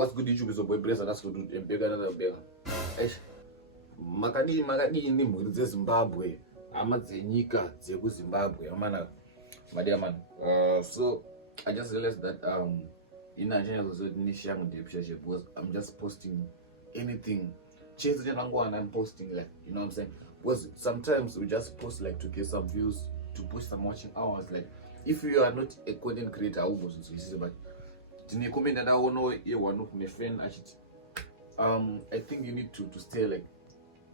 what's good YouTube is a boy press and that's good and bigger than bigger. Makadini mhuri dzeZimbabwe hama dzenyika dzekuZimbabwe amana my man. So I just realized that in Nigeria also because I'm just posting anything. I'm posting like, you know what I'm saying? Because sometimes we just post like to get some views, to push some watching hours. Like if you are not a content creator, but I think you need to stay like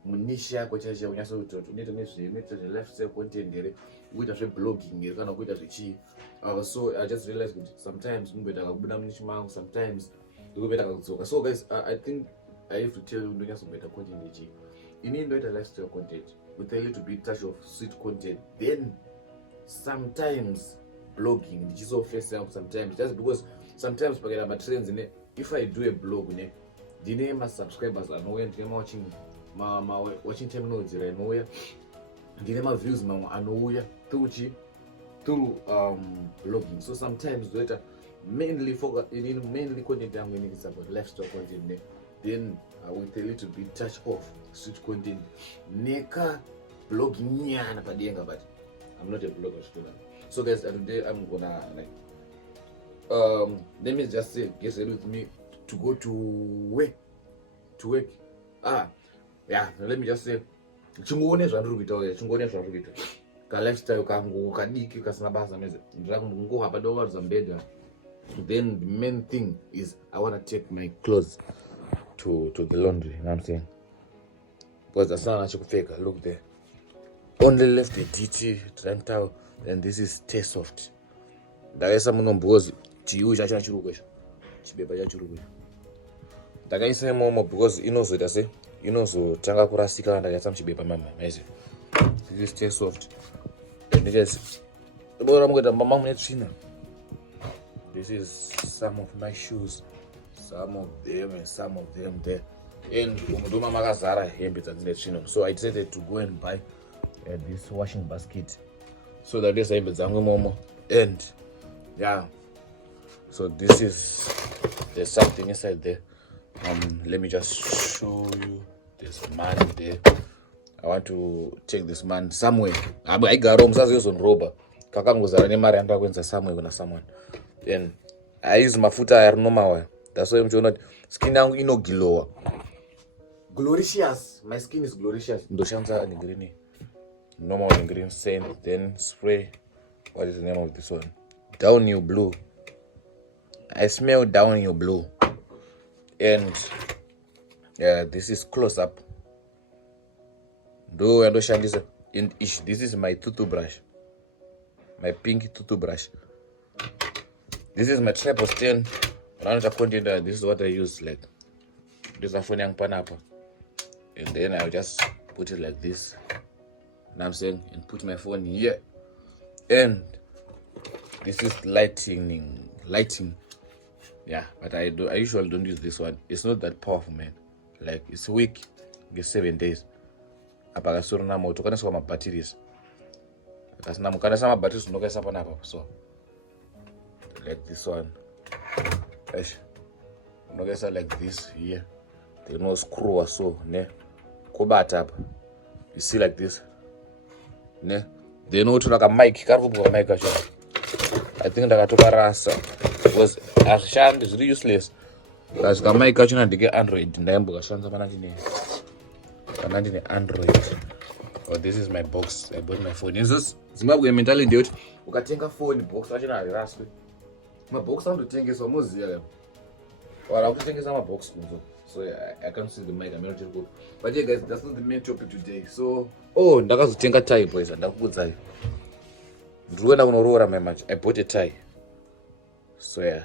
munisha kwa chacha unyaso utoto need to left say content there with a blogging kana kuita zvichi so I just realized that sometimes ngubeta kabuda munishima sometimes ngubeta kakudzoka. So guys, I think I have to tell you ndonyaso better content ichi inini ndoita lifestyle content with a little bit touch of sweet content, then sometimes blogging ndichiso face up sometimes just because sometimes pakera ma trends ne if I do a blog ne ndine ma subscribers anouya ndine ma watching terminology anouya ndine ma views mamwe anouya through blogging. So sometimes later mainly content yangu is about lifestyle content ne, then with a little bit touch of street content neka blogging nyana padenga, but I'm not a blogger student. So guys, today I'm gonna like let me just say get ready with me to go to work. Yeah, let me just say chingone zvandiri kuita ka lifestyle kangu kadiki kasina basa meze ndirakungo hapa dowa zambeda. Then the main thing is I want to take my clothes to the laundry, you know what I'm saying? Because the sun achikupfeka, look there, only left the DT drying towel, and this is Stay Soft. Ndakaisa muno because chiyu chacho chirukwesha chibepa chachirukwesha ndakaisa imomo because inozoita se inozotanga kurasika ndakaisa muchibepa mama maize. This is Stay Soft and it is bora mukuita mama mune tsvina. This is some of my shoes, some of them and some of them there. And umuduma makazara hembe dzine tsvina, so I decided to go and buy this washing basket so that this hembe dzangu imomo. And yeah, so this is, there's something inside there. Let me just show you this man there. I want to take this man somewhere. I got home on roba kakangozara nemari yanga kwenza somewhere kuna someone. Then I use mafuta normal. That's why I'm showing skin yangu inogilowa glorious. My skin is glorious. Ndoshanza ni green, normal in green sand, then spray. What is the name of this one? Down You Blue. I smell Down You Blue. And yeah, this is Close Up. Do ndoshandisa in ish. This is my tutu brush, my pink tutu brush. This is my tripod stand. This is what I use, like this is phone yang panapa, and then I'll just put it like this. You know what I'm saying? And put my phone here. And this is lighting. Yeah, but I usually don't use this one. It's not that powerful, man. Like it's weak. It's 7 days. Apakasura na moto kana swa batteries. Kasina mukana sama batteries unokaisa panapa. So like this one. Unokaisa like this here. There's no screw or so, ne. Kobata up. You see like this. Ne. They know to like a mic. Karibu mic acho. I think ndakatoka rasa because ashand is really useless. Because the mic acho ndike Android ndayambuka shanza panandine Android. Oh, this is my box. I bought my phone. This is Zimbabwe mentality ndio ukatenga phone box acho na raswe. My box andotengeswa moziya. Wala kutengesa my box kunzo. So I can't see the mic. I'm not good. But yeah guys, that's not the main topic today. So ndakazotenga tie boys ndakubudza. Ndruenda kunorora my match. I bought a tie. So yeah,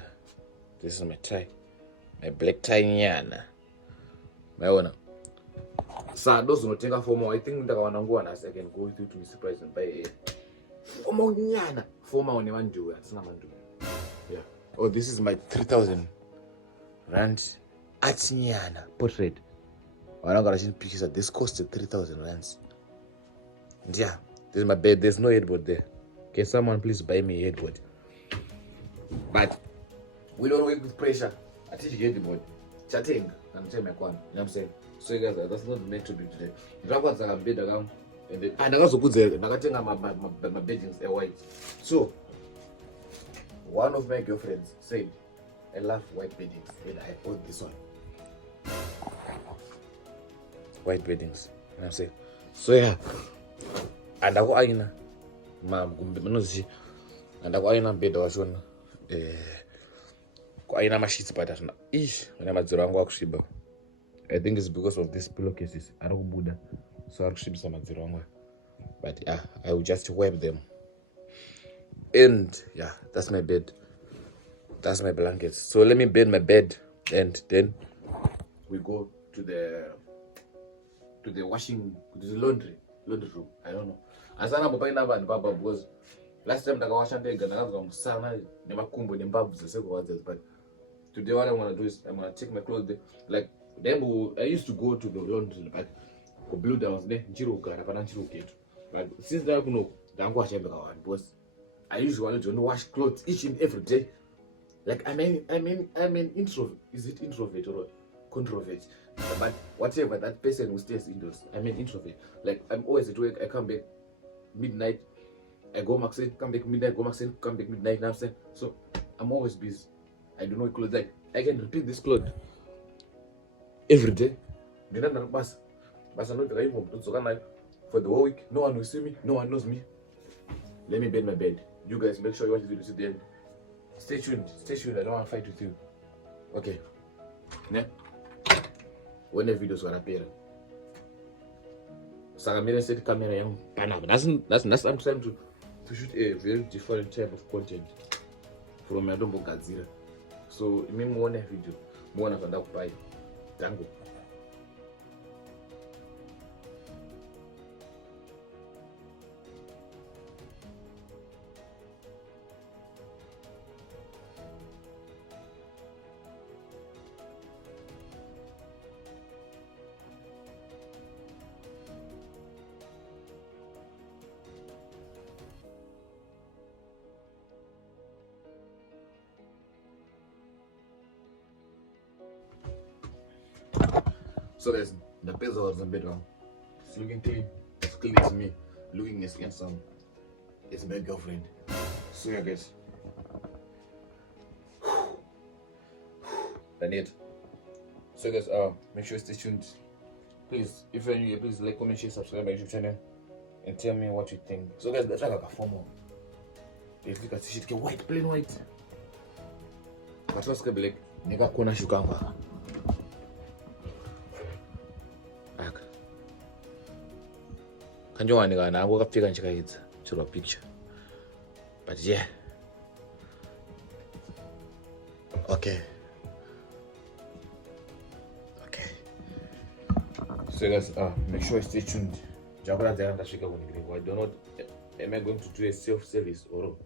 this is my tie. My black tie nyana. Maiona. Sa dozo notenga formal. I think ndakawana nguwa nasi I can go through to be surprised and buy a formal nyana. Formal one man do. Asina man do. Yeah. Oh, this is my 3,000 rand Atinyana portrait. Pictures. This costed 3,000 rands. And yeah, this is my bed. There's no headboard there. Can someone please buy me a headboard? But we don't work with pressure. atichigeti body chatenga and time yakwana. You know what I'm saying? So you guys, that's not meant to be today. Ndakwanza kabhedha kangu and then ndakazokudza ndakatenga my beddings white. So one of my girlfriends said I love white beddings and I bought this one. White beddings. You know what I'm saying? So yeah. Andako aina mnozi andako aina bed wachona ko aina mashitsi but asina ana madziro angu akusviba. I think it's because of these pillowcases ari kubuda so ari kusvibisa madziro angu, but yeah, I will just wipe them. And yeah, that's my bed, that's my blankets. So let me bed my bed and then we go to the washing, to the laundry room. I don't know. Asana mbapaina vanhu papa because last time ndakawasha ndega ndakazwa musana nemakumbo nembabvu dzese, but today what I'm gonna do is I'm gonna take my clothes there. Like then I used to go to the laundry but for blue downs there nchiro kugara pana nchiro ketu, but since that kuno ndangwasha ndakawanda because I usually don't wash clothes each and every day. Like I'm an introvert. Is it introvert or controvert? But whatever that person who stays indoors, I'm an introvert. Like I'm always at work. I come back midnight. I go maxin, come back midnight, go maxin, come back midnight. Now I'm saying, so I'm always busy. I don't know clothes. Like I can repeat this clothes every day. But not for the whole week. No one will see me. No one knows me. Let me bed my bed. You guys make sure you watch the video to the end. Stay tuned. Stay tuned. I don't want to fight with you. Okay. Yeah. When the videos gonna appear. Sagamira said camera young panama. That's I'm trying to shoot a very different type of content from my Dombo Godzilla. So me one video. More of that buy. Tango. So guys, the peso was a bit wrong. It's looking clean. It's clean as me. Looking as handsome. It's my girlfriend. So yeah guys. That's it. So guys, make sure you stay tuned. Please, if you're new, please like, comment, share, subscribe my YouTube channel and tell me what you think. So guys, let's like a formal. If you can see it, white, plain white. But what's gonna be like? Nigga kona shukanga. Kanjongani nangu akapfeka nchikaidza chirwa picture, but yeah, okay. So guys, make sure you stay tuned. I don't know, am I going to do a self-service or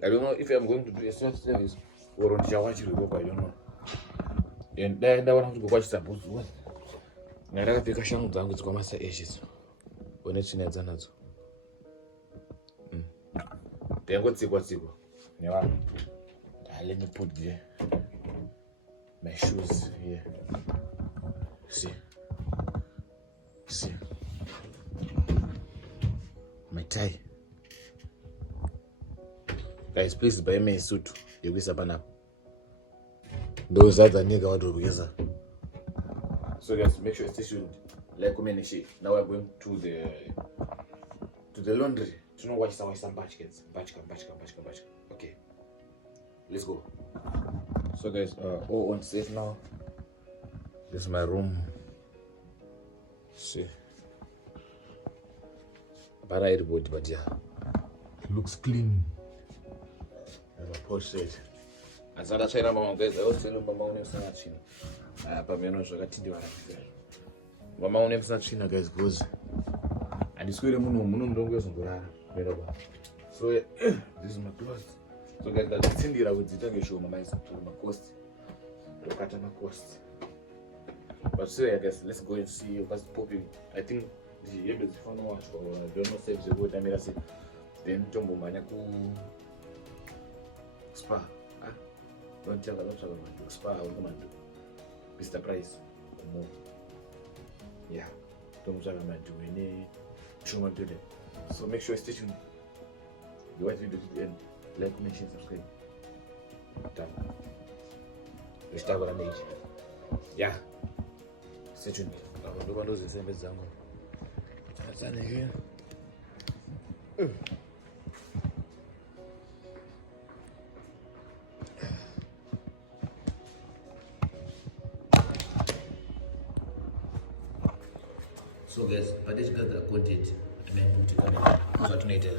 I don't know if I'm going to do a self-service or on Jawachi, I don't know. And then I want to go watch some books. What? Nara pika shangu zangu ziko masa ashes. One chini zanazo. Tengo tsikwa. Newa. Let me put there my shoes here. See. My tie. Guys, please buy me a suit. You will sabana. Those other nigga want to together. So guys, make sure you stay tuned. Like, comment, and share. Now we're going to the laundry. To know what some batch kids. Batch. Okay. Let's go. So guys, all on safe now. This is my room. See. But yeah. Looks clean. As a posh said. As I say, mama, guys, I was telling mama when I'm China. Pameno zvakatindi varafika. Mama unemisa China guys because andiswere muno ndongezongorara. So this is my clothes. So guys, ndatsindira kudzita ngeshoma maisa to my cost. Tokata my cost. But so yeah guys, let's go and see what's popping. I think the hebe zifana wacho. I don't know if they would amira say then tombo manya ku Spa. Don't tell Mandu. Spa or Mandu. Mr. Price. More. Yeah. Don't tell Mandu. We need Chuma today. So make sure you stay tuned. You watch video to the end. Like, comment, share, subscribe. Done. We start with an age. Yeah. Stay tuned. I'm going to do the same as Zango. That's an again. So guys, but this guys are content. I mean, put it on. Those are teenagers.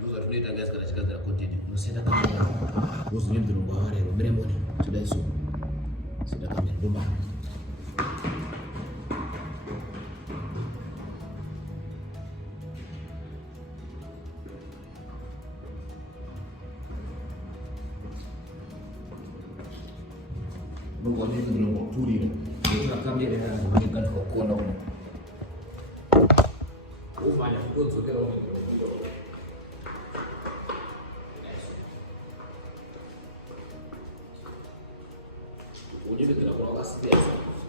Those are teenagers guys. Guys are content. No see that camera. Those names don't go out. Very money. Today so. See that camera. Don't buy. Don't go ahead and go to the. Come here and you can go corner. Oh my God, go to the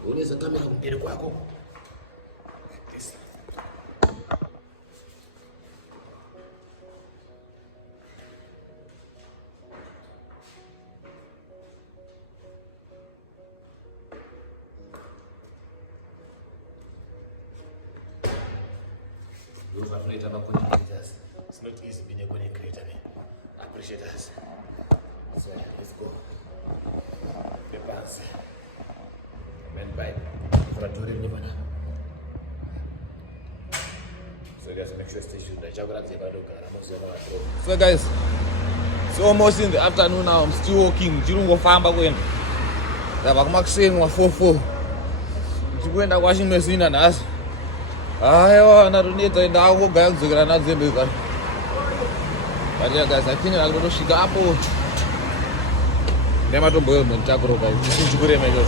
unaweza kamera kumpele kwako. Those are great about content creators. It's not easy being a content creator. I appreciate us. So let's go. The pants. Men bite. For a tour in Nivana. So guys, make sure stay tuned. So guys, it's almost in the afternoon now. I'm still walking. Jirungo famba kwenda. Ndavakumakuseni wa 44. Ndikwenda washing machine and us. Aiwa, naroneta ndawo gaya kudzokera nadzembe kana. But yeah guys, I think I'm going to shiga hapo. Nematombo yo ntakuro guys. Ndichikurema izvo.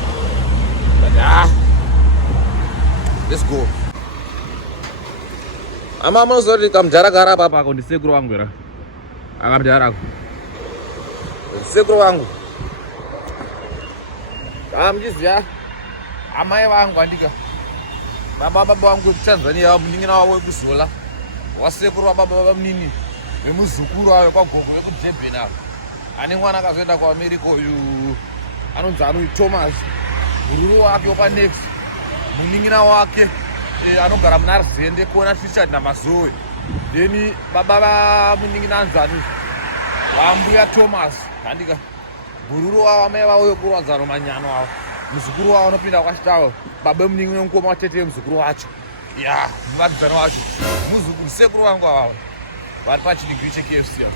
But let's go. Ama munozoti kamjarakara apa pako ndisekuru wangu era. Akamjarako. Sekuru wangu. Amjiziya. Amai vangu andika. Baba wangu Tanzania muningina wawo kuzola. Wasekuru baba munini. Nemuzukuru wayo kwagogo ekujebhena. Ane mwana akazoenda kuAmerica uyu anonzi Thomas. Mururu wake wapanext. Muningina wake anogara munarzende kuona Richard naMazoe. Then baba muningina anzani. Wambuya Thomas. Andika. Mururu wawo amai wawo kurwadzaro manyano wawo. Muzukuru wawo anopinda kwashitawo. Baba muningina ngoma watete muzukuru wacho. Ya, muvadzano wacho. Muzukuru sekuru wangu wawo. Vari pachidhigiri cheKFC.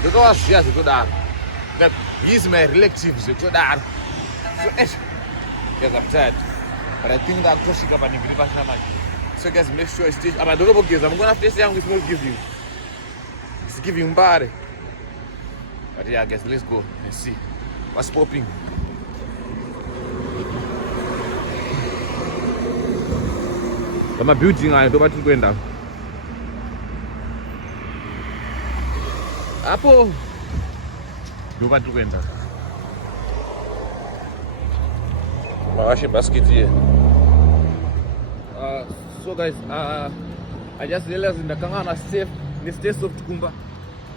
Ndokavaziva zvekudaro. He is my relative zvekudaro. So guys, I'm tired. But I think that ndakutosvika padhigiri pasina manje. So guys, make sure you stay. Apa ndokobogeza mungona face yangu is not giving. It's giving mbare. But yeah guys, let's go and see what's popping. Kama building ayo ndoba tiri kuenda. Apo ndoba tiri kuenda. Mawashe basket here. So guys, I just realized ndakanga safe the stay soft kumba.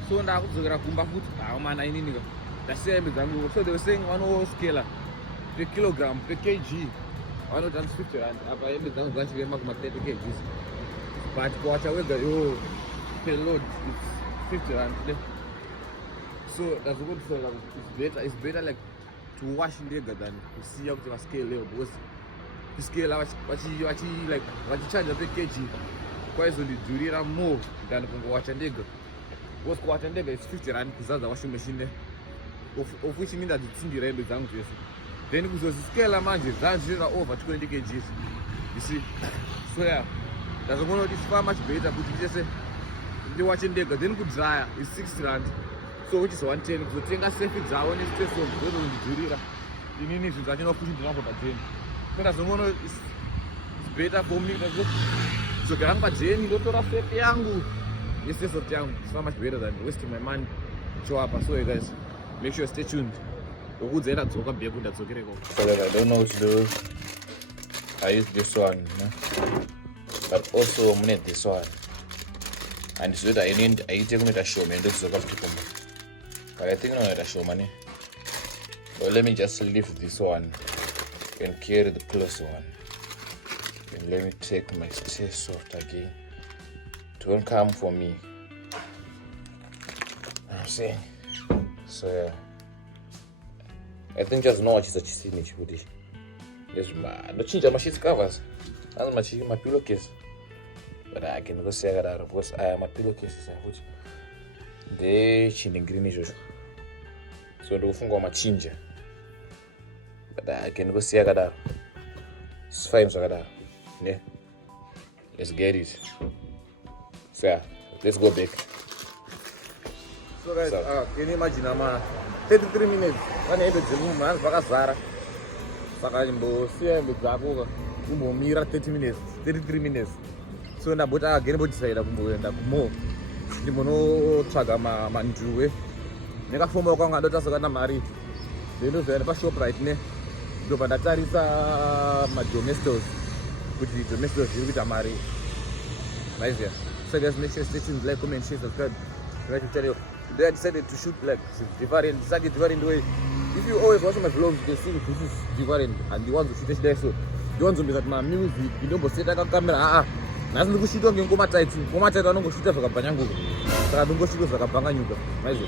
So ndakudzokera kumba futhi mana inini ka. Ndasiyembe zangu. So they were saying one scale per kilogram per kg. 150 rand. Apa yembe zangu zachike makuma 30 kgs. But kwacha wega yo per load it's 50 rand. So that's what it's better like to wash ndega than to see how to scale level because the scale wachi like charge per kg kwaizondidhurira more than kungowacha ndega. Because kuwacha ndega is 50 rand kuzaza washing machine of which means that it's in the rembe zangu zvese. Then kuzoziscale manje zanjira over 20 kgs. You see? So yeah, that's going to be far much better kuti chese ndiwache ndega then kudryer is 60 rand. So which is 110 kuzotenga safe dzawo ne stress of kuzondidhurira. Inini zvinhu zvachinofuti ndinongota then. So that's going to it's better for me because zogara pajeni ndotora safe yangu This is what young so much better than wasting my money. Show up. So you guys, make sure you stay tuned. So guys, I don't know what to do. I use this one, but also I need this one. And so that I take me to show me this but I think I'm gonna show money. So let me just lift this one and carry the closer one. And let me take my stay soft again. It won't come for me. I'm saying. So yeah. I think just know what is a chisini with it. Yes, no change my sheet covers. And my pillowcase. But I can go say that because I am a pillowcase. The chin greenish. So the fungo my chinja. But I can go see that. It's fine, so that. Yeah. Let's get it. So yeah, let's go back. So guys, can you imagine 33 minutes. When I able to move, man, Zara. Sakambo, see him with Zago. Mira 30 minutes, 33 minutes. So na bota get about side of more. The mono chagama manjuwe. Neka fomo kwa ngado tasaka mari. Deno zera pa shop right ne. Do pa datari sa ma domestos. With the domestos with amari. Nice yeah. So guys, make sure you stay tuned, like, comment, share, subscribe. Right to tell you, today I decided to shoot like different, decided different way. If you always watch my vlogs, you see this is different, and the ones who shoot there, so the ones who be at my music, you know, but set a camera. Nas no shoot on Goma title. Goma title don't go shoot for Kapanyango. So I don't go shoot for Kapanganyuga. Nice.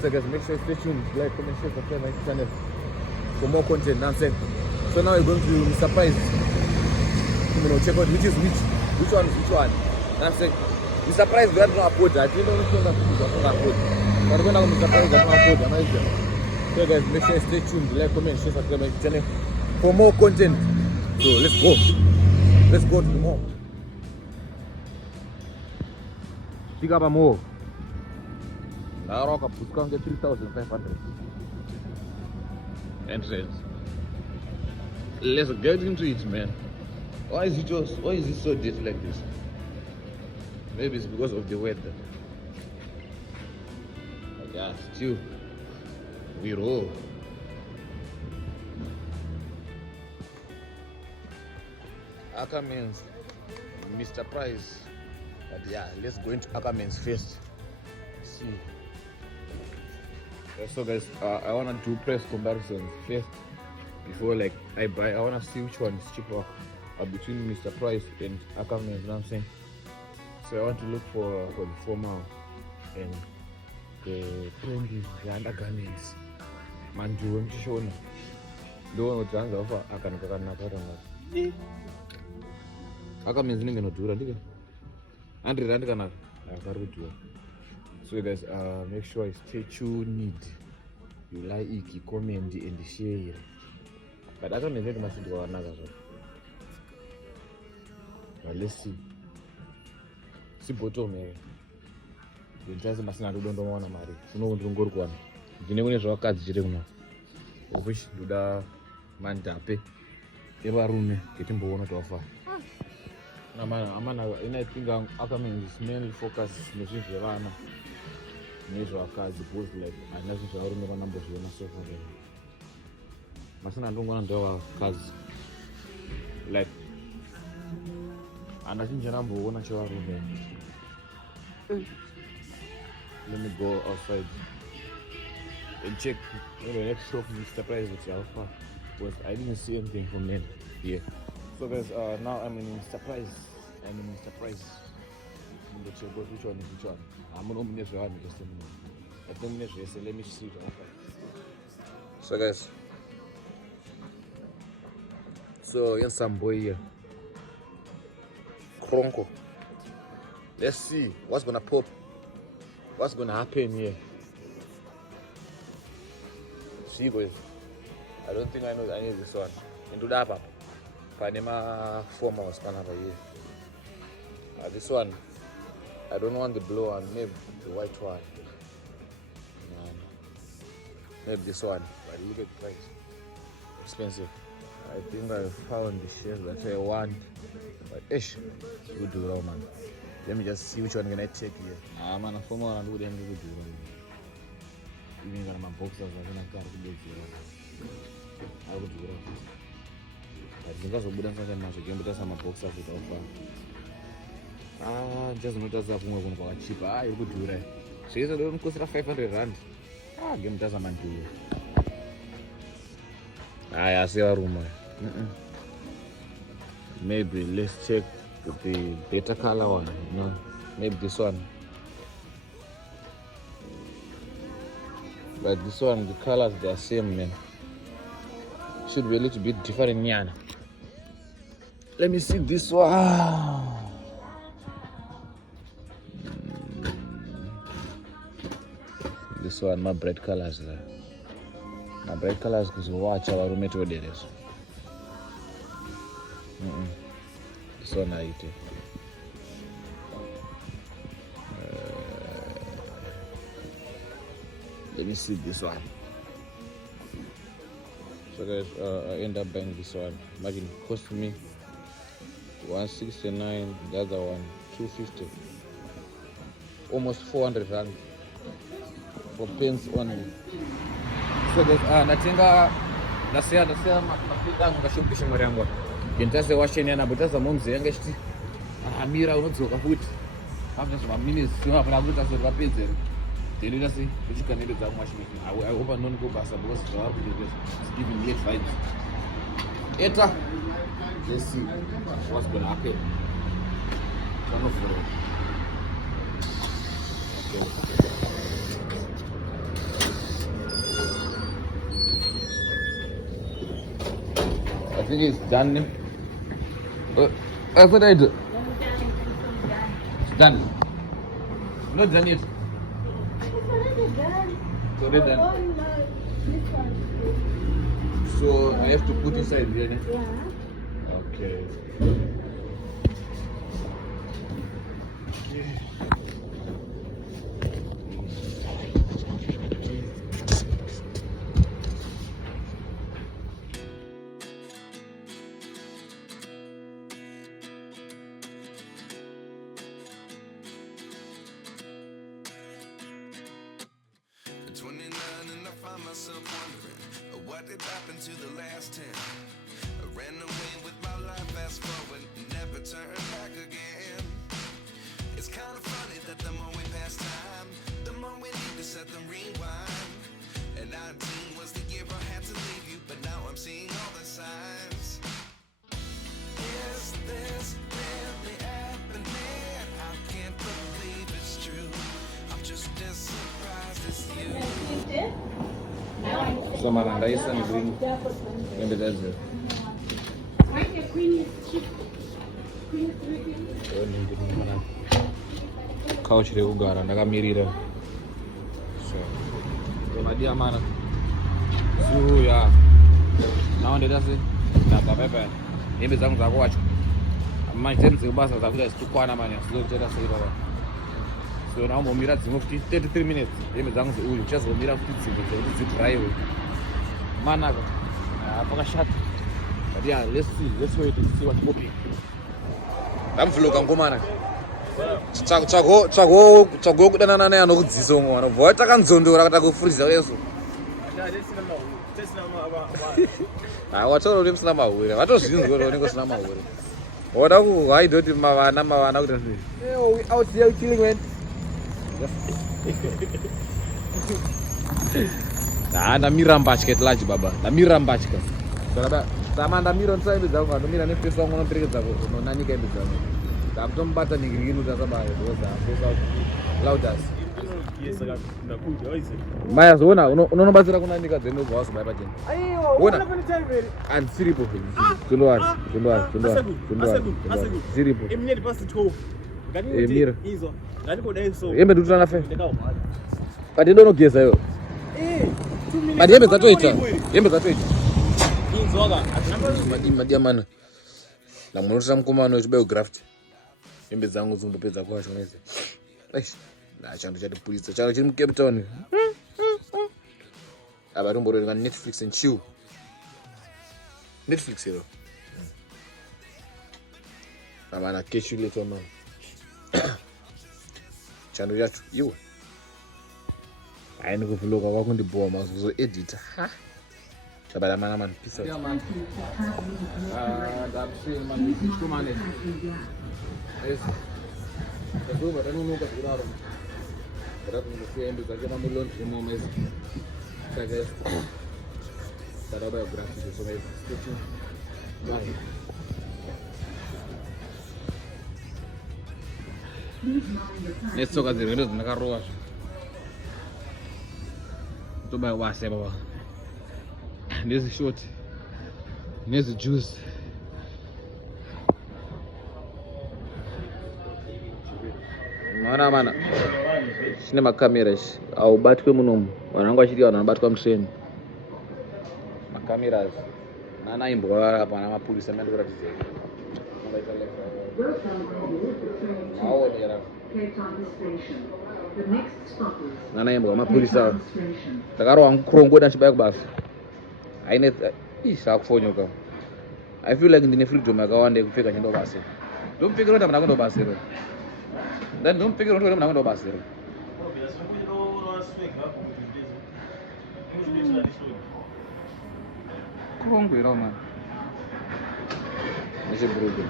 So guys, make sure you stay tuned, like, comment, share, subscribe my channel for more content. Nonsense. So now we're going to be surprised. You know, check out which one is which one. That's it. Be surprised we don't upload that. You don't know that we don't upload. But when I'm surprised that we don't upload. So guys, make sure you stay tuned, like, comment, share, subscribe my channel for more content. So let's go. Let's go to more. Pick up more. Now rock up to get 3,500. Entrance. Let's get into it, man. Why is it so dead like this? Maybe it's because of the weather. But yeah, still, we roll. Ackermans, Mr. Price. But yeah, let's go into Ackermans first. See. So guys, I wanna do price comparisons first before like I buy. I wanna see which one is cheaper between Mr. Price and Ackermans. You know what I'm saying? So I want to look for the formal and the trendy, the undergarments. Manju, I'm just showing. The one with the hands over, I can go. Ackermans is not doing it. 100 rand can do. So guys, make sure you stay tuned. You like it, comment and share. But I don't think much to go another. But let's see. See bottom here. The dress must not don't want to marry. So no one go one. You know when it's rock as you wish to the man tape. Ever room getting born to offer. I'm I think I'm coming is mainly focused on the Ravana. Major cars both like I know I don't know numbers you so far. Masana don't want to do cars like and I think the number one show room. Let me go outside and check the next shop Mr. Price with Alpha because I didn't see anything from them here. So guys, now I'm in Mr. Price. I'm in Mr. Price. Which one is which one? I'm gonna nominate one just a minute. I think let me see the offer. So guys, so here's some boy here. Kronko. Let's see what's gonna pop. What's gonna happen here? See guys, I don't think I know this one. Into that papa. Panema formal span over here. This one, I don't want the blue one, maybe the white one. Maybe this one, but look at the price. Expensive. I think I found the shares that I want, but ish, good to roll, man. Let me just see which one can I take here. Man, for more than good and good. Even my boxers are going to carry the I would do it. I think that's a good answer. I'm going to some boxers with offer. Just not as a woman for cheaper. You could do it. She's a little cost of 500 rand. Game doesn't man to you. I see a rumor. Maybe let's check the better color one. No, maybe this one. But this one, the colors they are same, man. Should be a little bit different, yeah. Let me see this one. This one, my bright colors. My bright colors because we watch our roommate with this. This one I eat it. Let me see this one. So guys, I end up buying this one. Imagine it cost me 169, the other one 250. Almost 400 rand for pens only. So guys, natenga nasema mapika ngashukisha mari yangu. Ngentaze washeni yana butaza momzi yanga chiti. Mira unodzoka futi. After some minutes, sima pana buta so rapidze. Then you see, which can do that much making. I hope I don't go past because it's giving late vibes. Enter. Let's see what's going to happen. Turn off I think it's done. That's what I do. It's done. Not done yet. So then, so I have to put inside here. Yeah. Okay. Myself wondering what did happen to the last 10. I ran away with my life, fast forward, never turn back again. It's kind of funny that the more we pass time, the more we need to set them rewind. And 19 was the year I had to leave you, but now I'm seeing all the signs. Is this really happening? I can't believe it's true. I'm just as surprised as you. So man, rice and green. Maybe that's it. Couch re ugara ndakamirira. So madia mana. So yeah. Now ndeta se ndabva pepe. Hembe dzangu dzakwacho. Manje times kubasa zakuita zitukwana manje. Sizokuita sei baba. So now momira dzimwe 33 minutes. Hembe dzangu dzeuyu uchazomira kuti dzidrive. Manaka. Pakashata. But yeah, let's wait and see what's popping. Ndamvuluka ngomana. Tsvago kudanana naye anokudziso mwana. Bva takanzondora kata kufuriza yeso. Wataura kuti musina mahuri. Vatozvinzwa kuti unenge usina mahuri. Wada kuhaidoti mavana kuti sei. Out here killing man. Ndamira mbatya tilachi baba. Ndamira mbatya. Baba, ndamira ntsaimbe dzangu ndomira nefesi wangu unoperekedza unonanika imbe dzangu. Ndakutombata ningirigini kuti asabaya because louders. Maya zona unonobatsira kunanika dzenu ubva wazobaya pachena. Ona andisiripo tundowari ziripo mira hembe ndikutana fe but ndonogeza yo but hembe dzatoita madia mana namunotira mukomano wechibiography hembe dzangu dzombopedza kwacho nese chando chatipurisa charo chiri mucape town aba tomborerenga Netflix and chill. Netflix hero. I'm gonna catch you later, man. channel yacho iwe hayi ndikuvloga kwako ndibowa mazoedita Shabala man, peace out. Yeah, man. I'm saying, man, this is too many. Yes. The food, I don't know what to do. But I'm going to get a lunch in moments. I guess. That other graphics, so maybe. Bye. Let's talk about the videos. I'm going to buy what's ever. There's a short, there's a juice. Mana sine makameras au batwe munomu wanangu achiri wanabatwa mtreni makameras nana imbwa hapa na mapolisi ameenda kuratizeka nana imbwa mapolisi takaro wangu krongo na shibaya kubasi aine isakufonyoka I feel like ndine freedom yakawanda kupfeka chendo basi ndompfekera kuti mnakondo basi ro then ndompfekera kuti mnakondo basi ro krongo iro man nese brugo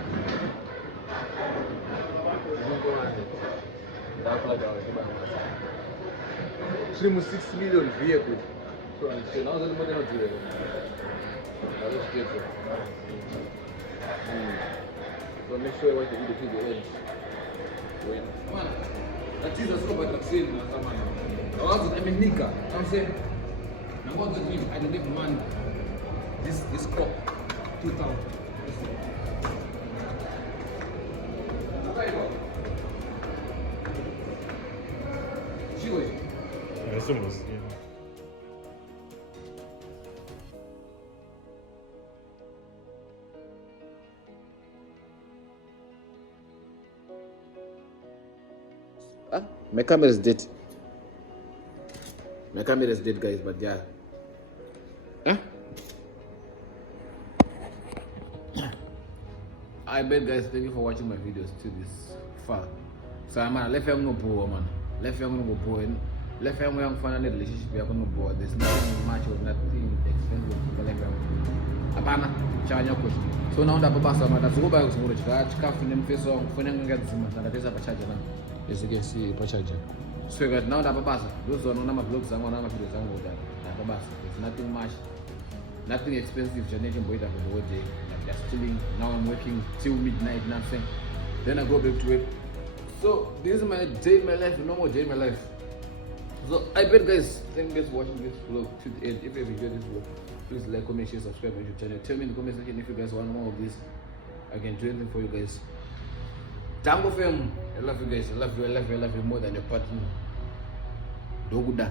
Trim 6 million vehicle. So now that's what they're doing. So make sure you watch the video to the end. Man, that is a slow but I'm saying, I was at Nika. I'm saying, I want to give, I don't give man this crop 2,000. She goes. It's almost, yeah. My camera is dead. My camera is dead, guys, but yeah. I bet, guys, thank you for watching my videos to this far. So man, left no poor man. Left no go poor. Left young find a relationship you no poor. There's nothing much or nothing expensive for left Apana, chanya question. So now that Papa Sama, that's go back to the church, coffee and face on when I'm getting some and there's a charger now. As you can see, a charger. So now that Papa, those are no number vlogs and one number videos and that. There's nothing much, nothing expensive. Generation boy that the whole day. Like they're stealing. Now I'm working till midnight, nothing. Then I go back to it. So this is my day in my life, no more day in my life. So I bet, guys, thank you guys for watching this vlog to the end. If you enjoyed this vlog, please like, comment, share, subscribe to my YouTube channel. Tell me in the comment section if you guys want more of this. I can do anything for you guys. Tango Film, I love you guys. I love you. I love you. I love you more than your partner. Doguda.